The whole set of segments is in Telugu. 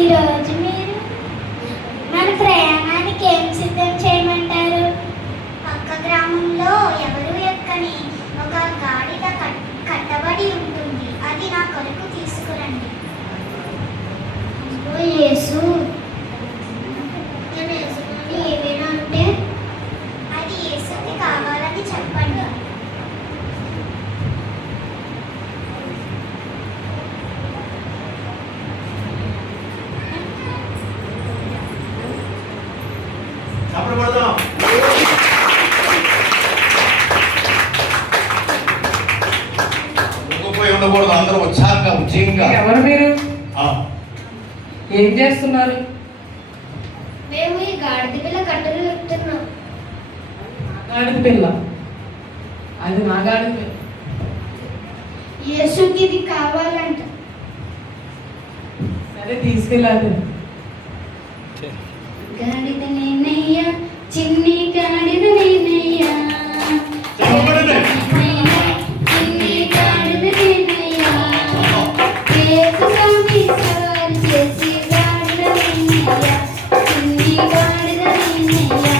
ఈరోజు మీరు మన ప్రయాణానికి ఏం సిద్ధం చేయమంటారు? పక్క గ్రామంలో ఎవరు ఎక్కని ఒక గాడిద కట్టబడి ఉంటుంది. అది నా కొరకు తీసుకురండి. యేసు నేను యేసుని ఏమైనా అంటే అది యేసుకి కావాలని చెప్పండి. ఉండకూడదు, అందరూ ఉత్సాహంగా ఉజ్జయంగా. ఎవరు మీరు? ఏం చేస్తున్నారు? మేము ఈ గాడిద పిల్ల కట్టలు చెప్తున్నాం. గాడిద పిల్ల? అది నా గాడిద పిల్ల. యేసుకి ఇది కావాలంట. సరే తీసుకెళ్ళాలి. గాడిద నేనయ్యా, చిన్ని గాడిద నేనయ్యా, చిన్ని గాడిద నేనయ్యా, యేసు స్వామి సవారి చేసి గాడిద నేనయ్యా, చిన్ని గాడిద నేనయ్యా,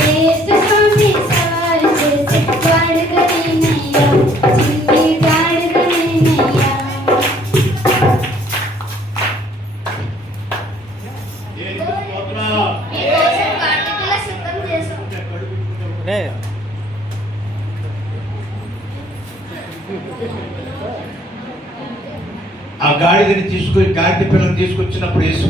యేసు స్వామి సవారి చేసి గాడిద నేనయ్యా, చిన్ని గాడిద నేనయ్యా. ఆ గాడిదని గాడిద పిల్లని తీసుకొచ్చినప్పుడు యేసు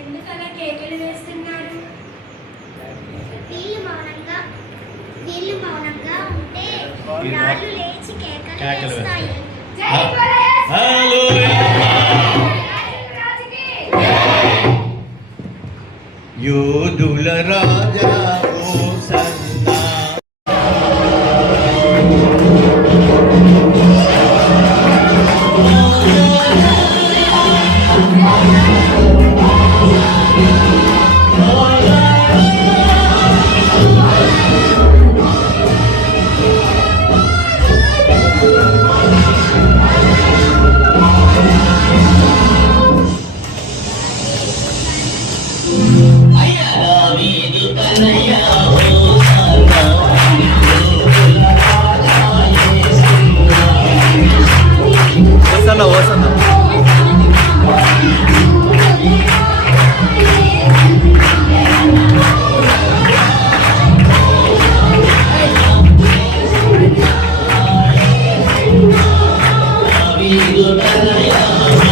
ఎందుకలా కేకలు వేస్తున్నారు? వీళ్ళు మౌనంగా ఉంటే రాళ్ళు లేచి కేకలు వేస్తాయి. యోధుల రాజా హోసన్నా. Hallelujah.